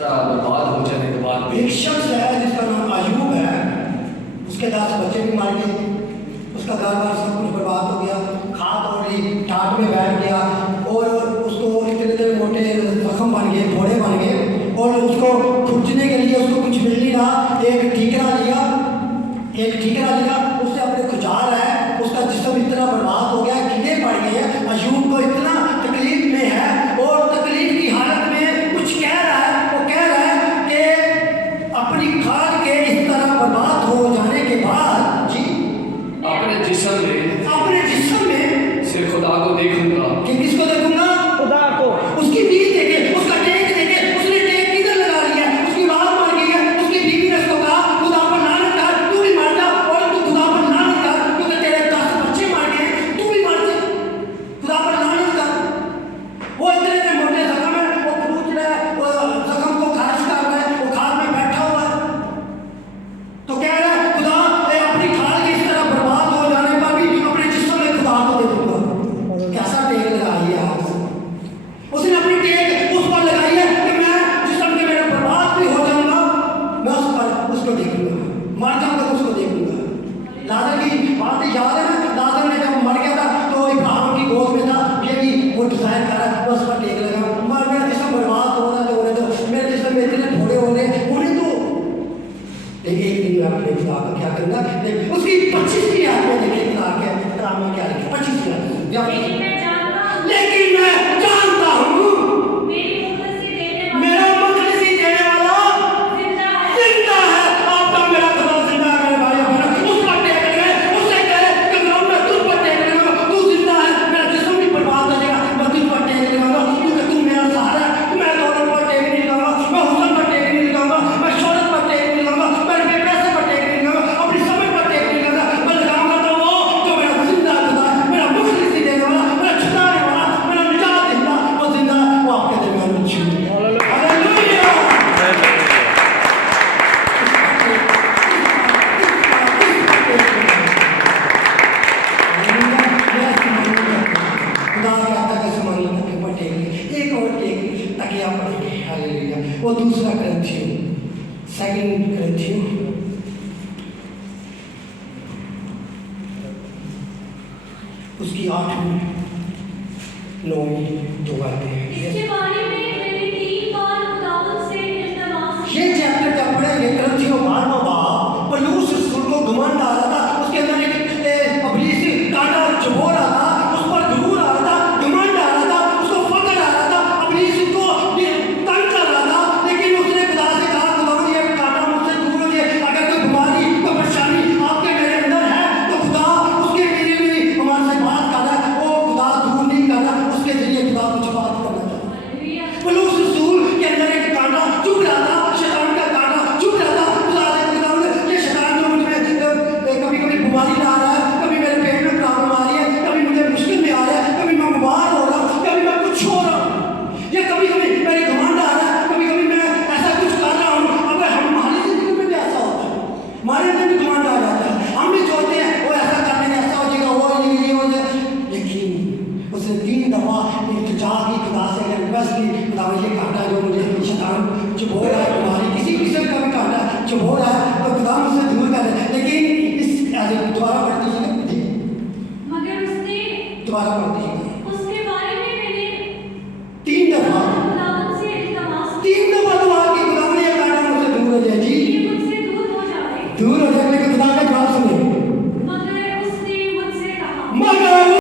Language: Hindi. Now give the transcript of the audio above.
बर्बाद हो जाने के बाद एक शख्स है जिसका नाम अयूब है, उसके 10 बच्चे भी मार गए, उसका घर बार सब कुछ बर्बाद हो गया, खाद और टाट में बैठ गया और उसको इतने इतने मोटे जख्म बन गए, फोड़े बन गए और उसको खुर्चने के लिए उसको कुछ मिल नहीं रहा। एक ठीकरा लिया, उससे अपने खुजा रहा है, उसका जिस्म इतना बर्बाद हो गया, कीड़े पड़ गए हैं। अयूब को इतना तकलीफ में है और तकलीफ की हालत में कुछ कह रहा है, वो कह रहा है कि अपनी खाद के इस तरह बर्बाद हो जाने के बाद जी अपने जिस्म में से खुदा को देखूंगा। कि किसको देखूंगा? खुदा को। उसकी नींद देखे, उसका टेक देखे, उसने टेक किधर लगा लिया, उसकी बात मार गई है, उसकी बीवी ने उसको कहा खुदा पर लानत कर, तू भी मर जा और तू खुदा पर लानत कर क्योंकि तेरे 10 बच्चे मार गए, तू भी मर जा, खुदा पर लानत कर। वो इतने इतने मोटे जख्म है, वो पूछ रहा है, वो जख्म को खारिज कर रहा है, वो खाद में बैठा हुआ है तो कह रहा है खुदा मैं अपनी खाद की इस तरह बर्बाद हो जाने पर भी अपने जिस्म में खुदा को देखूंगा। कैसा टेक लगाई है आप? उसने अपनी टेक उस पर लगाई है कि मैं जिस्म के मेरा बर्बाद भी हो जाऊंगा, मैं उस पर उसको देखूंगा, मर जाऊंगा तो उसको देखूंगा। लाजर की बात याद है ना, लाजर ने जब मर गया था तो इब्राहिम की गोद में था, ये भी वो डिजाइन कर रहा है, बस पर टेक लगा, मर मेरा जिस्म बर्बाद हो रहा है तो होने दो, मेरे जिस्म में इतने फोड़े हो रहे उन्हें तो एक दिन आपने खुदा का क्या करना, उसकी 25 की याद में देखिए खुदा के ड्रामा क्या लिखा, 25 की याद लेकिन मैं जानता हूँ मेरा मुखलिसी देने वाला जिंदा है। आपका मेरा खुदा जिंदा है मेरे भाई बहन, उस पर टेक लगे, उससे कहे कि मैं तुझ पर टेक लगाऊंगा, तू जिंदा है, मेरा जिस्म भी बर्बाद हो जाएगा, मैं तुझ पर टेक लगाऊंगा क्योंकि तू मेरा सहारा है। मैं दौलत पर टेक नहीं लगाऊंगा, मैं हुस्न पर टेक नहीं लगाऊंगा, मैं शोहरत पर टेक नहीं लगाऊंगा, मैं पैसे पर टेक नहीं लगाऊंगा, अपनी समझ पर टेक नहीं लगाऊंगा, मैं लगाऊंगा तो वो जो मेरा जिंदा खुदा है, मेरा मुखलिसी देने वाला, मेरा छुड़ाने वाला, मेरा निजात देना वो जिंदा है, वो आपके दरमियान में छुप है। हालेलुया। एक और टेक ताकि आप पढ़ेंगे। हालेलुया। वो दूसरा ग्रंथियों, सेकंड ग्रंथियों उसकी 8वीं 9वीं 2 आते हैं। ये चैप्टर जब पढ़ेंगे ग्रंथियों 12वां बाब, पौलुस रसूल को घमंड आ रहा था, उसके अंदर एक इब्लीसी कांटा चुभो रहा था, उस पर गुरूर आ रहा था, घमंड आ रहा था, उसको फक्र आ रहा था, इब्लीस को तंग कर रहा था, लेकिन उसने खुदा से कहा खुदा ये कांटा मुझसे दूर हो जाए, अगर कोई बीमारी कोई परेशानी आपके मेरे अंदर है तो खुदा उसके लिए भी हमारे से बात कर रहा है, वो खुदा दूर नहीं कर रहा, उसके जरिए खुदा कुछ बात करना चाहता है। पौलुस रसूल के अंदर एक कांटा चुभ रहा था, शैतान का कांटा चुभ रहा था, खुदा ने ये शैतान जो मुझ में कभी कभी बीमारी ला रहा है, कभी मेरे पेट में प्रॉब्लम आ रही है, कभी मुझे मुश्किल में आ रहा है, कभी मैं बीमार हो रहा हूँ, कभी मैं कुछ हो रहा हूँ, ये कभी कभी मेरे घमंड आ रहा है, कभी कभी मैं ऐसा कुछ कर रहा हूँ। अब हमारी जिंदगी में भी ऐसा होता है, हमारे अंदर भी घमंड आ जाता है, हम भी सोचते हैं वो ऐसा करने में ऐसा हो जाएगा, वो ये हो जाए, लेकिन उसने 3 दफा इल्तिजा की खुदा से, रिक्वेस्ट की खुदा ये कांटा जो मुझे शैतान चुभो रहा है, बीमारी किसी किस्म का भी कांटा चुभो रहा है तो खुदा मुझसे दूर कर दे। लेकिन इस दोबारा पढ़ दीजिए, दोबारा पढ़ दीजिए 3 दफा दुआ की खुदा ने ये कांटा मुझसे दूर हो जाए जी, दूर हो जाए, लेकिन खुदा का जवाब सुने